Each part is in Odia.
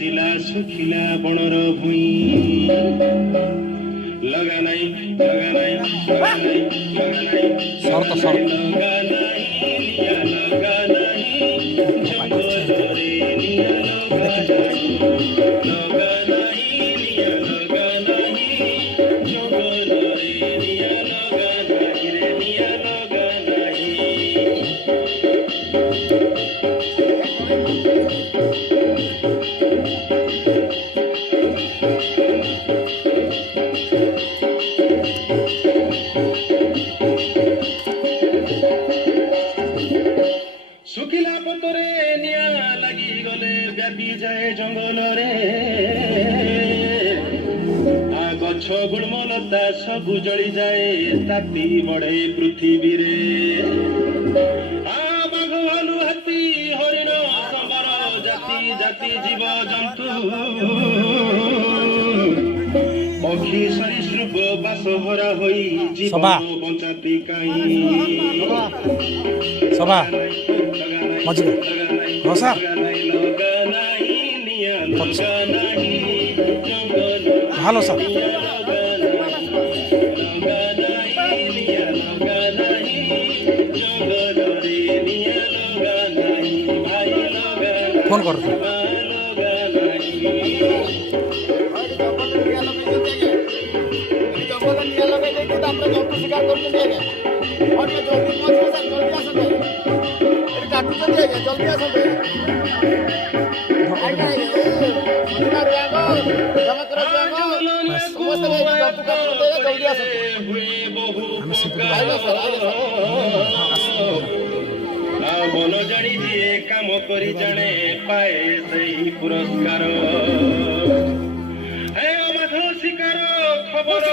ଆସିଲା ଶୁଖିଲା ବଣର ଭୂଇଁ ଲଗା ନାଇଁ ଲଗା ନାଇଁ ଲଗା ନାଇଁ ଲଗା ନାଇଁ ସର୍ତ ସର୍ତ ଲଗା ନାଇଁ ନିଆ ଲଗା ନାଇଁ ଜଙ୍ଗଲରେ ନିଆ ଲଗା ନାଇଁ ଲଗା ନାଇଁ ନିଆ ଲଗା ନାଇଁ ଜଙ୍ଗଲରେ ନିଆ ଲଗା ନାଇଁ ରେ ନିଆ ଲଗା ନାଇଁ ଶୁଖିଲା ପତରେ ନିଆଁ ଲାଗିଗଲେ ବ୍ୟାପି ଯାଏ ଜଙ୍ଗଲରେ ଆ ଗଛ ଗୁଳ୍ମଲତା ସବୁ ଜଳିଯାଏ ତାତି ବଢେ ପୃଥିବୀରେ ଆ ବାଘ ଭାଲୁ ହାତୀ ହରିଣ ସମ୍ବାର ଜାତି ଜାତି ଜୀବଜନ୍ତୁ ପକ୍ଷୀ ସରୀସୃପ ବାସ ଭରା ହୋଇ ସଭା। ଜୀବନ ବଞ୍ଚାନ୍ତି କାହିଁ ସଭା ମଝିରେ ରସା ভালো স্যার ফোন কর जल्दी आसते ମନ ଜାଣି ଯିଏ କାମ କରି ଜାଣେ ପାଏ ସେଇ ପୁରସ୍କାର ଅବାଧ ଶିକାର ଖବର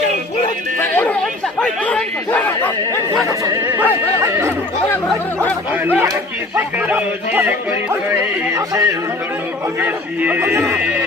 ଆନିଆ କି ଶିକାର ଯିଏ କରିଥାଏ ସେ ଦଣ୍ଡ ଭୋଗେ ସିଏ